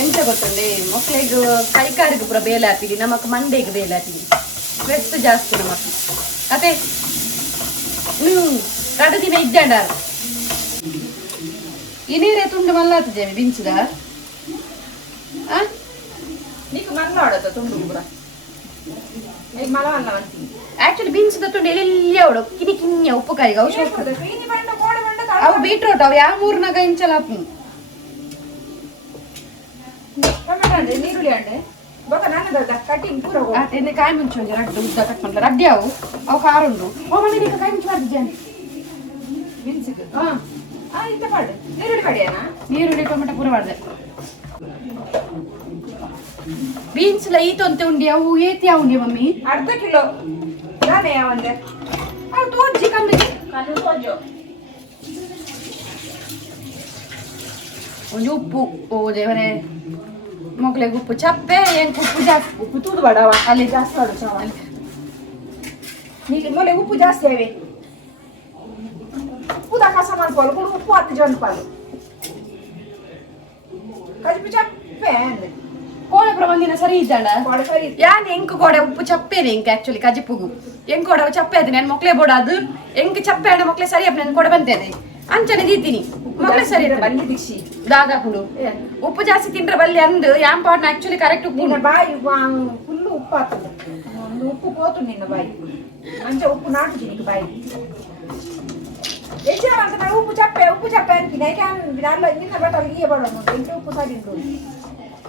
ಎಂತ ಗೊತ್ತುಂಡೆ ಮಕ್ಳಿಗೆ ಕೈಕಾರಿಗೆ ಪೂರ ಬೇಲೆ ಹಾಕಿದಿ ನಮಕ್ ಮಂಡೆಗೆ ಬೇಲೆ ಹಾಕಿದಿ ಸ್ಟ್ರೆಸ್ ಜಾಸ್ತಿ ನಮಕ್ ಅದೇ ಕಡು ದಿನ ಇದ್ದಾಂಡ ಇನ್ನೀರೇ ತುಂಡು ಮಲ್ಲಾತಿದ್ದೇವೆ ಬಿಂಚದ నీకు మళ్ళీ ఆడతా తుండు కూడా నీకు మళ్ళీ వల్ల అంತೀನಿ ಆಕ್ಚುಲಿ ಬೀನ್ಸ್ ತುಂಡು ಎಲ್ಲಿ ಅವಳು ಕಿನಿ ಕಿನ್ಯ ಉಪ್ಪುಕಾಯಿಗೆ ಅವು పీని బండ కోడి బండ ಅವು ಬೀಟ್ರೋಟ್ ಅವು ಯಾವ ಮೂರ್ನಾಗ ಇಂಚಲ ಟೊಮೆಟೊ ಅಂಡೆ ನೀರುಳ್ಳಿ ಅಂಡೆ ಬೊಕ ನನ್ನ ಕಟಿಂಗ್ ಪೂರ ಅದೇ ಕಾಯಿ ಮುಂಚೆ ಒಂದು ರಡ್ಡು ಉದ್ದ ಕಟ್ ಮಾಡ್ಲ ರಡ್ಡಿ ಅವು ಖಾರ ಉಂಡು ಓ ಮನೆ ನೀನು ಕಾಯಿ ಮುಂಚೆ ಮಾಡ್ತಿದ್ದೇನೆ ಮಿನ್ಸಿಗೆ ಇಂತ ಪಾಡು ನೀರುಳ್ಳಿ ಪಡಿಯಾನಾ ನೀರುಳ್ಳಿ ಟೊಮೆಟೊ ಪೂರ ಮಾಡಿದೆ ಬೀನ್ಸ್ ಲ ಈತೊಂತೆ ಉಂಡಿ ಅವು ಏತಿ ಉಂಡಿ ಮಮ್ಮಿ ಅರ್ಧ ಕಿಲೋ ನಾನೇ ಒಂದೆ ಅವು ತೋಂಜಿ ಕಂದಿಗೆ ಕಣ್ಣು ತೋಜು ಒಂದು ಉಪ್ಪು ಓ ದೇವರೇ ಮಕ್ಕಳಿಗೆ ಉಪ್ಪು ಚಪ್ಪೆ ಏನು ಉಪ್ಪು ಜಾಸ್ತಿ ಉಪ್ಪು ತೂದು ಬಡವ ಅಲ್ಲಿ ಜಾಸ್ತಿ ಮಾಡು ಚಾವಲ್ ನೀನು ಮೊಲೆ ಉಪ್ಪು ಜಾಸ್ತಿ ಆವೆ ಉಪ್ಪು ಕಸ ಮಾಡ್ಕೊಳ್ಳು ಕೂಡ ಉಪ್ಪು 10 ಜನ ಪಾಲು ಕಜ್ಪು ಚಪ್ಪೆ ಅಂದೆ ಕೋಡೆ ಪ್ರಬಂಧಿನ ಸರಿ ಇದ್ದಾಳ ಕೋಡೆ ಸರಿ ಯಾನ್ ಎಂಕು ಕೋಡೆ ಉಪ್ಪು ಚಪ್ಪೇನೆ ಎಂಕ್ ಆಕ್ಚುಲಿ ಕಜಿಪುಗು ಎಂಕ್ ಕೋಡೆ ಚಪ್ಪೆ ಅದು ನನ್ನ ಮಕ್ಳೇ ಬೋಡಾದು ಎಂಕ್ ಚಪ್ಪೆ ಆಡ ಮಕ್ಳೇ ಸರಿ ಅಪ್ಪ ನನ್ನ ಕೊಡೆ ಬಂತೇನೆ ಅಂಚನೆ ದೀತೀನಿ ಮಕ್ಳೇ ಸರಿ ಬಲ್ಲಿ ದಿಕ್ಷಿ ದಾಗ ಹಾಕೊಂಡು ಉಪ್ಪು ಜಾಸ್ತಿ ತಿಂದ್ರೆ ಬಲ್ಲಿ ಅಂದು ಯಾಮ್ ಪಾಟ್ನ ಆಕ್ಚುಲಿ ಕರೆಕ್ಟ್ ಉಪ್ಪು ನಿನ್ನ ಬಾಯಿ ಫುಲ್ಲು ಉಪ್ಪು ಆಗ್ತದೆ ಒಂದು ಉಪ್ಪು ಹೋತು ನಿನ್ನ ಬಾಯಿ ಮಂಚ ಉಪ್ಪು ನಾಟುದು ನಿನ್ನ ಬಾಯಿ ಹೆಚ್ಚು ಅಂತ ನಾನು ಉಪ್ಪು ಚಪ್ಪೆ ಅಂತೀನಿ ಯಾಕೆ ಅಲ್ಲ ನಿನ್ನ ಬಟ್ಟಲ್ಲಿ ಹೀಗೆ ಬರೋಣ ಎಂಟು ಉಪ್ಪು ಸರಿ ಉಂಟು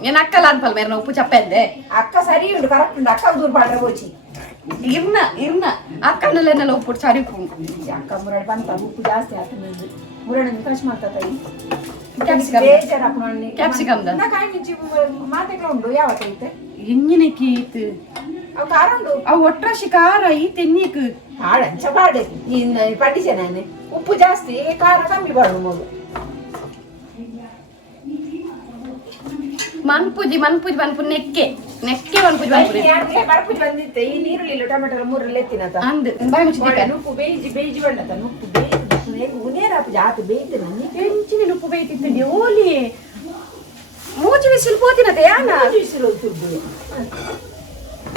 నేను అక్కలా అనుకోవాలి మీరు ఉప్పు చెప్పేందే అక్క సరి ఉండు కరెక్ట్ ఉండు అక్క దూరు పాడరా వచ్చి ఇర్న అక్క నెల ఉప్పు సరి అక్క మురడి పంత ఉప్పు ಜಾಸ್ತಿ ಆಗ್ತದೆ ಮುರಡಿ ಕಷ್ಟ ಮಾಡ್ತದೆ ಕ್ಯಾಪ್ಸಿಕಮ್ ನಾ ಕಾಯಿ ಮಿಂಚಿ ಮಾತೆಲ್ಲ ಉಂಡು ಯಾವತ್ತ ಐತೆ ಎಂಜಿನಕ್ಕೆ ಈತು ಅವು ಖಾರ ಉಂಡು ಅವು ಒಟ್ರಾಶಿ ಖಾರ ಈ ತೆನ್ನೀಕು ಹಾಡಂಚ ಪಾಡೆ ನೀನು ಪಂಡಿಸೆ ನಾನು ಉಪ್ಪು ಜಾಸ್ತಿ ಖಾರ ಕಮ್ಮಿ ಬಾಡು ಮಗು ಮನ್ಪುಜಿ ಮನ್ಪು ನೆಕ್ಕೆ ಮನ್ಪುಜಿ ಮರಪುಜಿ ಬಂದಿತ್ತೆ ಈ ನೀರುಳ್ಳಿ ಟೊಮೆಟೊ ಮೂರಲ್ಲಿ ಎತ್ತಿನತ ಅಂದ್ ಬಾಯಿ ಮುಚ್ಚಿದ್ದೆ ಉಪ್ಪು ಬೇಯಿಸಿ ಬಂಡತ ಉಪ್ಪು ಬೇಯಿಸಿ ಉನೇರಾಪು ಜಾತು ಬೇಯ್ತು ನನಗೆ ಹೆಂಚಿನ ಉಪ್ಪು ಬೇಯ್ತಿದ್ದೆ ಓಲಿ ಮೂಚಿ ಬಿಸಿಲು ಪೋತಿನತೆ ಯಾನ ಬಿಸಿಲು ತುರ್ಬು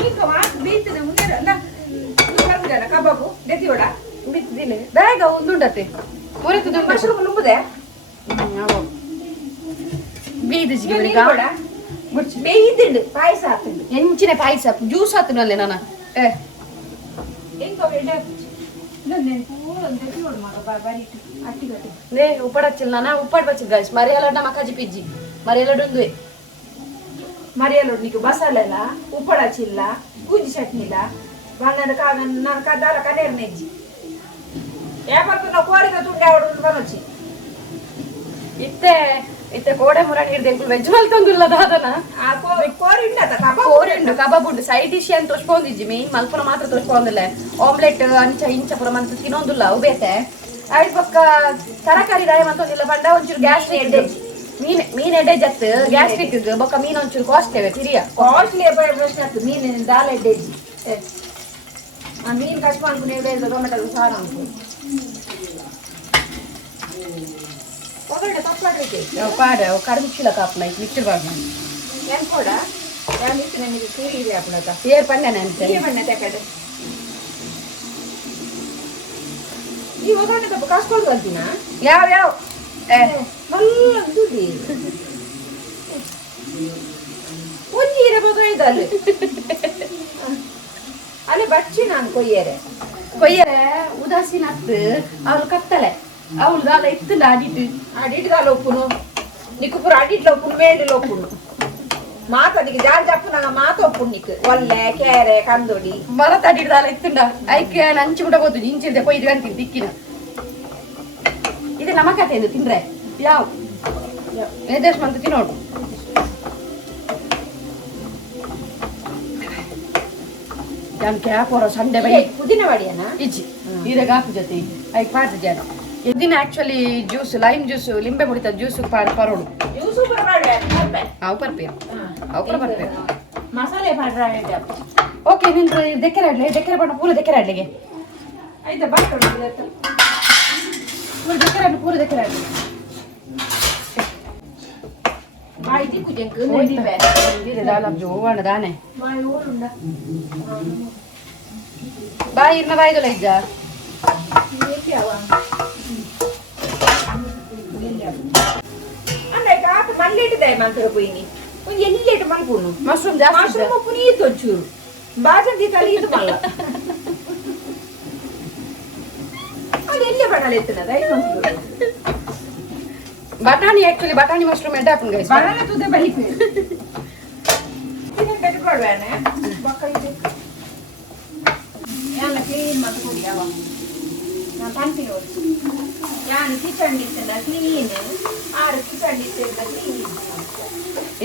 ಈಗ ಮಾತು ಬೇಯ್ತದೆ ಉನೇರ ಅಲ್ಲ ಕಬಾಬು ಬೆತ್ತಿವಡ ಬಿತ್ತಿದಿಲ್ಲ ಬೇಗ ಒಂದುಂಡತೆ ಮುರಿತುದು ಮಶ್ರೂಮ್ ನುಂಬುದೆ ಬೀದಿಜಿಗೆ ಬೇಯ್ತಿಂಡು ಪಾಯಸ ಹಾಕ್ತಿಂಡು ಹೆಂಚಿನ ಪಾಯಸ ಜ್ಯೂಸ್ ಹಾಕ್ತಿನಲ್ಲೇ ನಾನು నే ఉప్పడచ్చిల్ నాన్న ఉప్పడి వచ్చింది గాయస్ మరియాలడ్డ మకాజి పిజ్జి మరియాలడ్డ ఉంది మరియాలడ్డ నీకు బసాలెల ఉప్పడచ్చిల్ల గుజ్జి చట్నీల వాళ్ళ నాకు కదాల కనేరు నెజ్జి ఏపడుతున్న కోరిక తుండేవాడు కొనొచ్చి ಇತ್ತೆ ಕೋಡೆ ಮುರಾಣಿ ಹಿಡ್ದು ವೆಜ್ ಮಲ್ ತಂದುಲ್ಲ ದಾದನ ಕೋರಿಂಡು ಕಬಾಬ್ ಉಂಡು ಸೈಡ್ ಡಿಶ್ ಅಂತ ತೋರ್ಸ್ಕೊಂಡಿದ್ಜಿ ಮೀನ್ ಮಲ್ಪುನ ಮಾತ್ರ ತೋರ್ಸ್ಕೊಂಡಿಲ್ಲ ಆಮ್ಲೆಟ್ ಅಂಚ ಇಂಚ ಪುರ ಮಂತ್ ತಿನ್ನೋದಿಲ್ಲ ಅವು ಬೇತೆ ಆಯ್ತು ಪಕ್ಕ ತರಕಾರಿ ರಾಯ ಮಂತೊಂದಿಲ್ಲ ಬಂಡ ಒಂಚೂರು ಗ್ಯಾಸ್ಟ್ರಿಕ್ ಎಡ್ಡೆಜ್ಜಿ ಮೀನ್ ಎಡ್ಡೆಜ್ ಅತ್ತು ಗ್ಯಾಸ್ಟ್ರಿಕ್ ಬೊಕ್ಕ ಮೀನ್ ಒಂಚೂರು ಕಾಸ್ಟ್ಲಿ ತಿರಿಯ ಕಾಸ್ಟ್ಲಿ ಪ್ರಶ್ನೆ ಆಗ್ತದೆ ಮೀನ್ ದಾಲ್ ಎಡ್ಡೆಜ್ಜಿ ಆ ಮೀನ್ ಕಷ್ಟ ಮಾಡ್ಕೊಂಡು ಟೊಮೆಟೊ ಸಾರ ಉಂಟು ಒಗ್ಗರಣೆ ತಪ್ಪಾಡ್ಲಿಕ್ಕೆ ಪಾಡ ಕಡು ಮಿಕ್ಸಿಲ ಕಾಪುನ ಇದು ಮಿಕ್ಸಿರ್ ಬಾಡ್ ನಾನು ಏನು ಕೂಡ ನಾನು ಇತ್ತು ನನಗೆ ಕೂಡಿದೆ ಹಾಕ್ಲತ್ತ ಏರ್ ಪಂಡನೆ ಅಂತ ಬಣ್ಣ ತಕಡೆ ಈ ಒಗ್ಗರಣೆ ತಪ್ಪ ಕಾಸ್ಕೊಂಡು ಬರ್ತೀನ ಯಾವ നല്ല ದುಡಿ ಒಂಜಿ ಇರಬಹುದು ಇದಲ್ಲಿ ಅಲ್ಲಿ ಬಚ್ಚಿ ನಾನು ಕೊಯ್ಯರೆ ಉದಾಸೀನ ಹತ್ತು ಅವಳು ಕತ್ತಲೆ ಅವಳು ದಾಲ ಇತ್ತು ಅಡಿಟ್ಟು ದಾಲ ಒಪ್ಪುನು ನಿಕ್ಕು ಪೂರ ಅಡಿಟ್ಲ ಒಪ್ಪುನು ಮೇಡಿಲ ಒಪ್ಪುನು ಮಾತಾಡಿಗೆ ಜಾರಿ ಜಪ್ಪು ನಂಗೆ ಮಾತು ಒಪ್ಪುನು ನಿಕ್ಕು ಒಲ್ಲೆ ಕೇರೆ ಕಂದೊಡಿ ಮರ ತಡಿಡ್ ದಾಲ ಇತ್ತುಂಡ ಐಕೆ ನಂಚು ಕೂಡ ಗೊತ್ತು ಇಂಚಿಲ್ದೆ ಕೊಯ್ದು ಅಂತೀನಿ ದಿಕ್ಕಿನ ಇದು ನಮ್ಮ ಕತೆ ಇದು ತಿಂದ್ರೆ ಯಾವ ಎದಷ್ಟು ಮಂತ್ ತಿನ್ನೋಡು ನಾನು ಕ್ಯಾಪೋರ ಸಂಡೆ ಬೈ ಪುದೀನ ಬಾಡಿಯನ ಇಜ್ಜಿ ಇದಾಗ ಹಾಕು ಜೊತೆ ಐಕ್ ಪಾದ ಜನ ಇದನ್ನ ಆಕ್ಚುಲಿ ಜ್ಯೂಸ್ ಲೈಮ್ ಜ್ಯೂಸ್ ಲಿಂಬೆ ಮುಡಿತ ಜ್ಯೂಸ್ ಪರೋಡು ಜ್ಯೂಸು ಬರಬೇಡ ಅವು ಬರ್ಪೇರು ಅವು ಕೂಡ ಬರ್ಪೇರು ಮಸಾಲೆ ಮಾಡ್ರೆ ಓಕೆ ನಿಂದು ದೆಕ್ಕರೆ ಬಣ್ಣ ಪೂರ ದೆಕ್ಕರೆ ಆಡ್ಲಿಗೆ ಆಯ್ತಾ ಬರ್ತಾರೆ ಪೂರ ದೆಕ್ಕರೆ ಆಡ್ಲಿ ಮಾಹಿತಿ ಕುಜಂಕು ಜೋವಣ ದಾನೆ ಮಾಯಿ ಊರುಂಡ ಬಾಯಿ ಇರ್ನ ಬಾಯಿದಲ್ಲ ಇಜ್ಜ ಅಂದ್ರೆ ಕಾಪ ಮಲ್ಲಿಟ್ಟಿದೆ ಮಂತ್ರ ಪೋಯಿನಿ ಒಂದು ಎಲ್ಲಿಟ್ಟು ಮಲ್ಪುನು ಮಶ್ರೂಮ್ ಜಾಸ್ತಿ ಮಶ್ರೂಮ್ ಪುನೀತ್ ಒಂಚೂರು ಬಾಜಂತಿ ತಲೆ ಇದು ಮಲ್ಲ ಅದು ಎಲ್ಲೇ ಬಣಲೆ ಎತ್ತನದ ಬಟಾಣಿ ಆಕ್ಚುಲಿ ಬಟಾಣಿ ಮಶ್ರೂಮ್ ಎಡ್ಡ ಹಾಕೊಂಡು ಗೈಸ್ ಬಣಲೆ ತುದೆ ಬಲಿಪೆ ಇದನ್ನ ಕಟ್ಕೊಳ್ಬೇನೆ ಬಕ್ಕಳಿಗೆ ಎಲ್ಲ ಕ್ಲೀನ್ ಮಾಡಿ ಕೊಡಿ ಅವ ನಾನು ತಂತೀನಿ ನಾನು ಕಿಚನ್ ಇರ್ತೇನೆ ಕ್ಲೀನ್ 6 ಕಿಚನ್ ಇರ್ತೇನೆ ಕ್ಲೀನ್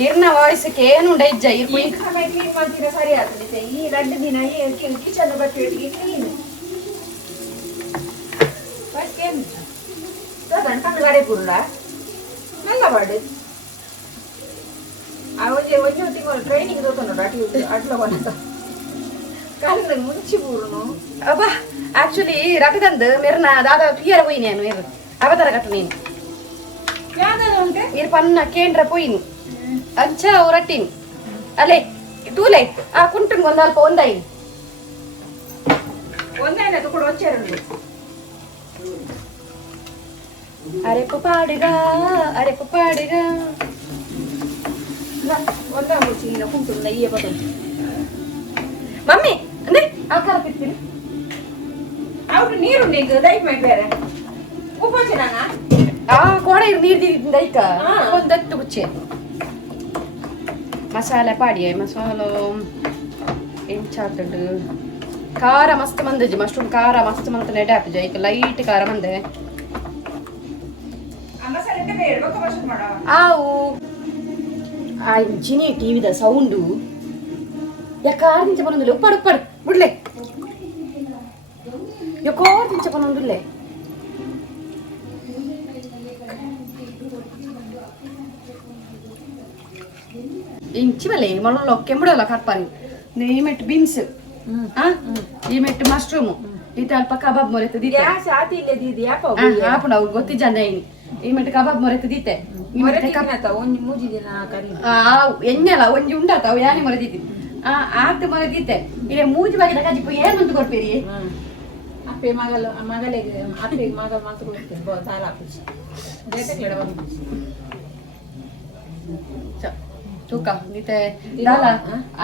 ಇರ್ನ ವಾಯ್ಸಕ್ಕೆ ಏನು ಇಜ್ಜ ಇರ್ಕು ಸಮಯ ಕ್ಲೀನ್ ಮಾಡ್ತೀರಾ ಸರಿ ಆಗ್ತದೆ ಈ 2 ದಿನ ಕಿಚನ್ ಬಟ್ಟೆಗೆ ಕ್ಲೀನ್ ಏನು ಗಂಟನ ಗಾಡಿ ಪುರುಡ ಮೆಲ್ಲ ಬಾಡು ಒಂಜು ತಿಂಗಳು ಟ್ರೈನಿಂಗ್ ತೋತನೋಡು ಅಟ್ಲ ಬಂತ ಕಾಲಿಂದ ಮುಂಚಿ ಪೂರ್ನು ಅಬ್ಬಾ ಆಕ್ಚುಲಿ ರಬಿದಂದು ಮೆರ್ನ ದಾದ ತುಯ್ಯರ ಪೋಯಿ ನಾನು ಇರು ಅವತರ ಕಟ್ಟು ನೀನು ಯಾವ್ದಾದ್ರು ಉಂಟೆ ಇರು ಪನ್ನ ಕೇಂದ್ರ ಪೋಯಿನು ಅಂಚ ರಟ್ಟಿನ್ ಅಲ್ಲೇ ತೂಲೆ ಆ ಕುಂಟುನ್ ಒಂದು ಅಲ್ಪ ಒಂದಾಯಿ ಒಂದೇನದು ಕೂಡ వచ్చారండి ಅರೆ ಪಾಡಿಗ ಒಂದ ಮುಚ್ಚಿ ಇಲ್ಲ ಕುಂಟುಂದ ಈ ಬದು ಮಮ್ಮಿ ಅಂದ್ರೆ ಆಕಾರ ಬಿಡ್ತೀನಿ ಅವ್ರು ನೀರು ನಿಂಗೆ ದೈಟ್ ಮಾಡಿ ಬೇರೆ ಉಪಚನಾನ ಆ ಕೋಡೆ ನೀರು ದೈಕ ಒಂದತ್ತು ಗುಚ್ಚೆ ಮಸಾಲೆ ಪಾಡಿಯ ಮಸಾಲ ಎಂಚಾತುಂಡು ಖಾರ ಮಸ್ತ್ ಮಂದಜಿ ಮಶ್ರೂಮ್ ಖಾರ ಮಸ್ತ್ ಮಂತ ನೆಡೆ ಹಾಪಿಜ ಈಗ ಲೈಟ್ ಖಾರ ಮಂದೆ ಆವು ಆ ಇಂಚಿನೇ ಟಿವಿದ ಸೌಂಡು ಯಾಕಾರು ನಿಂಚ ಬನ್ನೊಂದುಲ್ಲೆ ಉಪ್ಪಾಡು ಬಿಡ್ಲೆ ಯಾಕಾರು ನಿಂಚ ಬನ್ನೊಂದುಲ್ಲೆ ಇಂಚಿ ಬಲ್ಲೆ ಮೊಳಲ್ಲ ಕೆಂಬುಡಲ್ಲ ಕರ್ಪಾರಿ ಈಮೆಟ್ಟು ಬೀನ್ಸ್ ಈಮೆಟ್ಟು ಮಶ್ರೂಮ್ ಈತ ಅಲ್ಪ ಕಬಾಬ್ ಮೊರೆತು ದೀತೆ ಸಾತಿ ಇಲ್ಲೇ ದೀದಿ ಯಾಪ ಆಪುಂಡ ಅವ್ರು ಗೊತ್ತಿಜ್ಜ ಅಂದೈನಿ ಈಮೆಟ್ಟು ಕಬಾಬ್ ಮೊರೆತು ದೀತೆ ಒಂಜಿ ಮೂಜಿ ದಿನ ಕರಿ ಎಣ್ಣೆಲ್ಲ ಒಂಜಿ ಉಂಡಾತ ಅವು ಯಾನಿ ಮೊರೆದಿದ್ದಿ ಆತ ಮೊರೆದಿತ್ತೆ ಇಲ್ಲ ಮೂಜಿ ಬಾಗಿದ ಕಜ್ಜಿಪ್ಪು ಏನಂತ ಕೊಡ್ಪೇರಿ ಅಪ್ಪೆ ಮಗಳಿಗೆ ಅಪ್ಪೆ ಮಗ ಮಾತು ಕೊಡ್ತೀನಿ ಸಾಲ ಹಾಕಿಸಿ ಬೇಟಕ್ಲೆಡ ಬಂದು ತೂಕ ನೀತೆ ದಾಲ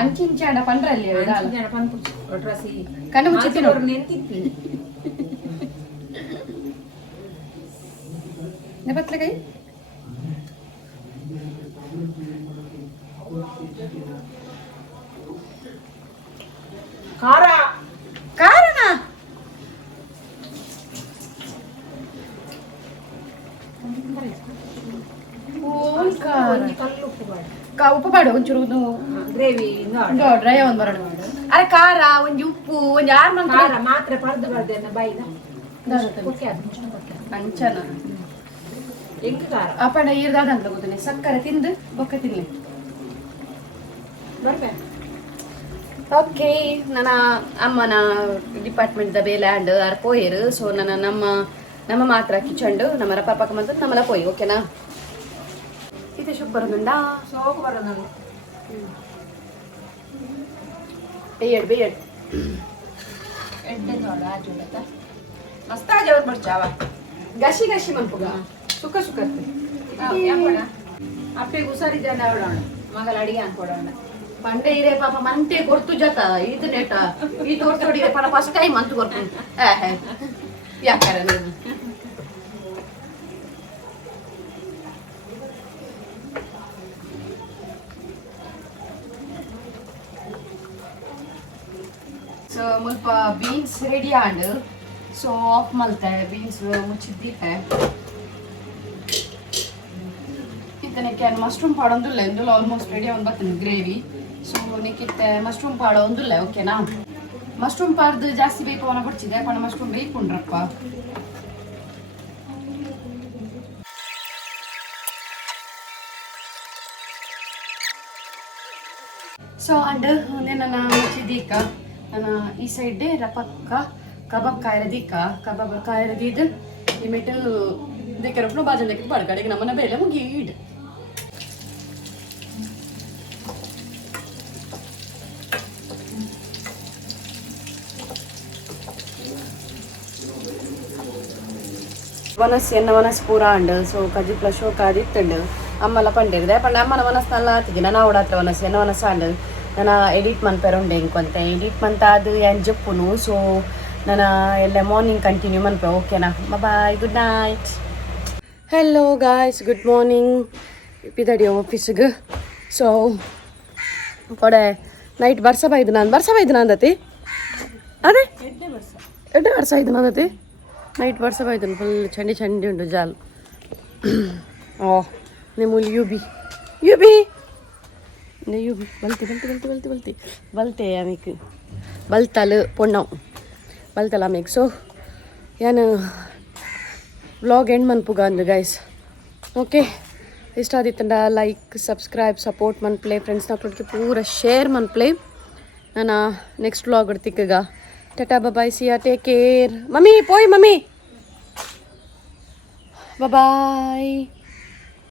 ಅಂಚಿಂಚಾಡ ಪಂಡ್ರಲ್ಲಿ ಜನ ಪಂಪು ಒಟ್ರಾಸಿ ಕಣ್ಣು ಮುಚ್ಚಿ ನೋಡು ನೆಂತಿತ್ತಿ ನೆಪತ್ಲೆ ಕೈ ಖಾರ ಕಾರಣ ಉಪ್ಪು ಬಾಡು ಒಂಚೂರು ಗ್ರೇವಿ ಡ್ರೈ ಒಂದು ಬರೋಣ ಅರೆ ಖಾರ ಒಂಜಿ ಉಪ್ಪು ಒಂಜಿ ಆರು ಮಂತ್ ಖಾರ ಮಾತ್ರ ಪರ್ದು ಬರ್ದೇನ ಬಾಯಿನ ಅಂಚನ ಎಂಕ ಖಾರ ಅಪ್ಪಣ್ಣ ಈರ್ದಾದಂತ ಗೊತ್ತನೆ ಸಕ್ಕರೆ ತಿಂದು ಬೊಕ್ಕ ತಿನ್ಲಿ ಬರ್ಬೇ ಓಕೆ ನನ್ನ ಅಮ್ಮನ ಡಿಪಾರ್ಟ್ಮೆಂಟ್ದ ಬೇಲ್ಯಾಂಡ್ ಆರ್ ಪೋಯರು ಸೊ ನಮ್ಮ ನಮ್ಮ ಮಾತ್ರ ಕಿಚಂಡು ನಮ್ಮರ ಪಾಪಕ್ಕೆ ಮತ್ತು ನಮ್ಮಲ ಪೋಯಿ ಓಕೆನಾ ಇದು ಶುಕ್ ಬರೋದಂಡ ಸೋಕು ಬರೋದು ಬೇಯಡ್ ಎಡ್ಡೆ ನೋಡ ಆಜುಡತ ಮಸ್ತ್ ಆಜವರ್ ಬರ್ಚಾವ ಗಶಿ ಗಶಿ ಮನ್ಪುಗ ಸುಖ ಸುಖತ್ತೆ ಅಪ್ಪೆ ಹುಷಾರಿ ಜನ ಅವಡೋಣ ಮಗಳ ಅಡಿಗೆ ಅನ್ಕೊಡೋಣ ಪಂಡೆ ಇರೇ ಪಾಪ ಮಂತೆ ಗೊತ್ತು ಜತ ಇದು ನೆಟ ಈ ತೋರ್ಸೋಡಿಗೆ ಪಣ ಫಸ್ಟ್ ಟೈಮ್ ಅಂತ ಗೊತ್ತು ಯಾಕಾರ ನೀವು ಸೊ ಮುಲ್ಪ beans ready and so off ಮಲ್ತೆ ಬೀನ್ಸ್ ಮುಚ್ಚಿದ್ದೀಪೆ ಇದಕ್ಕೆ ಮಶ್ರೂಮ್ ಪಾಡೊಂದುಲ್ಲ ಎಂದುಲ್ಲ ಆಲ್ಮೋಸ್ಟ್ ರೆಡಿ ಒಂದು ಬರ್ತದೆ ಗ್ರೇವಿ ಸೊ ನಿಕ್ಕಿತ್ತೆ ಮಶ್ರೂಮ್ ಪಾಡ ಒಂದುಲ್ಲ ಓಕೆನಾ ಮಶ್ರೂಮ್ ಪಾಡ್ದು ಜಾಸ್ತಿ ಬೇಕು ಅವನ ಕೊಡ್ಚಿದೆ ಪಣ ಮಶ್ರೂಮ್ ಬೇಕುಂಡ್ರಪ್ಪ ಸೊ ಅಂಡ್ ನನ್ನ ಮುಚ್ಚಿದೀಕ ನನ್ನ ಈ ಸೈಡ್ ರಪಕ್ಕ ಕಬಾಬ್ ಕಾಯಿರದೀಕ ಕಬಾಬ್ ಕಾಯಿರದಿದ್ದು ಈ ಮೆಟಲ್ ದೇಕರಪ್ಪನು ಬಾಜನ್ ದೇಕ ಬಡ್ಗಡೆಗೆ ನಮ್ಮನ್ನ ಬೇಲೆ ಮುಗೀಡ್ ವನಸ್ ಎನ್ನ ವನಸ್ ಪೂರ ಅಂಡ್ ಸೊ ಕಜಿ ಪ್ಲಸ್ ಶೋ ಕಾದಿತ್ತಂಡು ಅಮ್ಮಲ ಪಂಡಿರ್ದೆ ಪಂಡ ಅಮ್ಮನ ವನಸ್ ನಲ್ಲ ಆತಿಗೆ ನಾನು ಅವಡತ್ರ ವನಸ್ ಎನ್ನ ವನಸ್ ಅಂಡ್ ನಾನು ಎಡಿಟ್ ಮನ್ಪೆರುಂಡೆ ಇಂಕೊಂತೆ ಎಡಿಟ್ ಮಂತ ಅದು ಏನು ಜಪ್ಪುನು ಸೊ ನಾನು ಎಲ್ಲ ಮಾರ್ನಿಂಗ್ ಕಂಟಿನ್ಯೂ ಮನ್ಪೆ ಓಕೆನಾ bye good night hello guys good morning ಪಿದಡಿ ಆಫೀಸ್ಗೆ ಸೊ ಕೊಡೆ ನೈಟ್ ಬರ್ಸ ಬೈದು ನಾನು ಅಂದತಿ ಅದೇ ಎಡ್ಡೆ ವರ್ಷ ಆಯ್ತು ನಂದತಿ ನೈಟ್ ಬರ್ಸ ಬೈದು ಫುಲ್ ಚಂಡಿ ಉಂಟು ಜಾಲ್ ಓ ನಿಮ್ಮಲ್ಲಿ ಯುಬಿ ಬಲ್ತೆ ಆಮೇಲೆ ಬಲ್ತಲು ಪೊಣ್ಣವು ಬಲ್ತಲ್ಲ ಆಮೇಲೆ ಸೊ ಏನು ವ್ಲಾಗ್ ಎಂಡ್ ಮನ್ಪುಗ ಅಂದು ಗೈಸ್ ಓಕೆ ಇಷ್ಟ ಆದಿತ್ತಂಡ ಲೈಕ್ ಸಬ್ಸ್ಕ್ರೈಬ್ ಸಪೋರ್ಟ್ ಮನ್ಪ್ಲೆ ಫ್ರೆಂಡ್ಸ್ನ ಕೊಡ್ಕೆ ಪೂರ ಶೇರ್ ಮನ್ಪ್ಲೆ ನಾನು ನೆಕ್ಸ್ಟ್ ವ್ಲಾಗ್ ಇಡ್ತಿಕ್ಕಗ ಟಾಟಾ ಬಾಯ್ ಸಿಯಾ ಟೇಕ್ ಕೇರ್ ಮಮ್ಮಿ ಪೋಯ್ ಮಮ್ಮಿ ಬಾಯ್